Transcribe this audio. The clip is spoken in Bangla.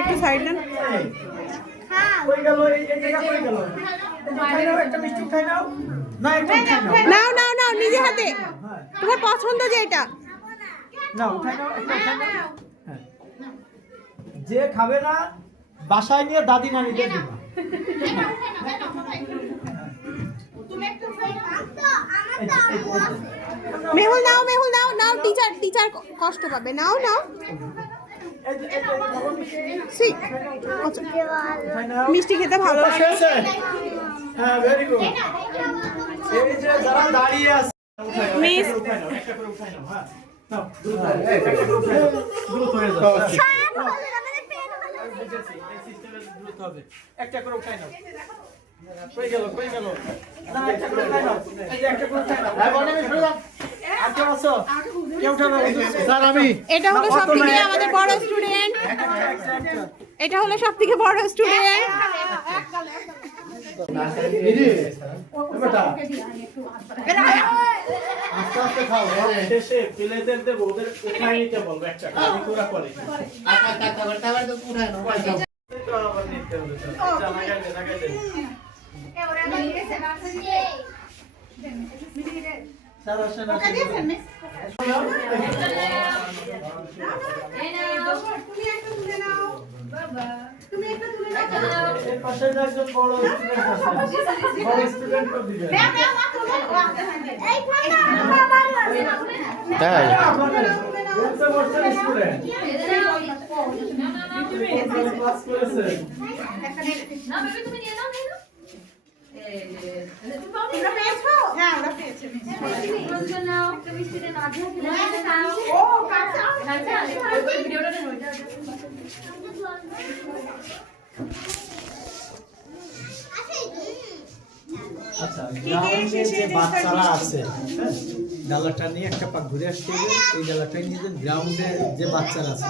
একটু সাইড দেন। নাও নাও নাও নিজে হাতে, তোমার পছন্দ যেটা নাও, উঠাই নাও, একটা উঠাই নাও। হ্যাঁ। যে খাবে না বাসায় নিয়ে দাদি নানিদের দিবা। মেহুল নাও, মেহুল নাও, নাও, টিচার টিচার কষ্ট পাবে, নাও নাও। সুইট, মিষ্টি খেতে ভালো লাগে। হ্যাঁ, ভেরি গুড। এই যে যারা দাঁড়িয়ে আছে মিস উঠাই নাও, একটা করে উঠাই নাও। হ্যাঁ, নাও, দ্রুত হয়ে যাও। এই সিস্টেমে দ্রুত হবে। একটা করে উঠাই নাও। কই গেল, কই গেল? না, একটা করে উঠাই নাও। এই যে একটা করে উঠাই নাও। হ্যাঁ, বলে আমি সরে যান। আর কেউ আছো? কেউ উঠাবে? স্যার আমি। এটা হলো সবথেকে আমাদের বড় স্টুডেন্ট, এটা হলো সবথেকে বড় স্টুডেন্ট। আস্তে আস্তে খাও। শেষে প্লেটের দেবো, ওদের উঠাই নিতে বলবো একটা করে করে। তো আবার নিতে হবে স্যার। লাগাইতে লাগাইতে। স্যার আসেন আসেন। এর পাশে একজন বড় স্টুডেন্ট আছে। বড় স্টুডেন্ট তো দিবেন। তাই স্টুডেন্ট ক্লাস করেছে। না বেবি তুমি নিয়ে নাও নিয়ে নাও তোমরা পেয়েছো? হ্যাঁ, ওরা পেয়েছে। বলছো নাও তুমি স্টুডেন্ট আগে খেলে নাও ও কাঁচা আচ্ছা ভিডিওটা দেখো আচ্ছা, গ্রাউন্ডে যে বাচ্চারা আছে, হ্যাঁ, ডালাটা নিয়ে একটা পাক ঘুরে আসতে হবে। এই ডালাটা নিয়ে গ্রাউন্ডে যে বাচ্চারা আছে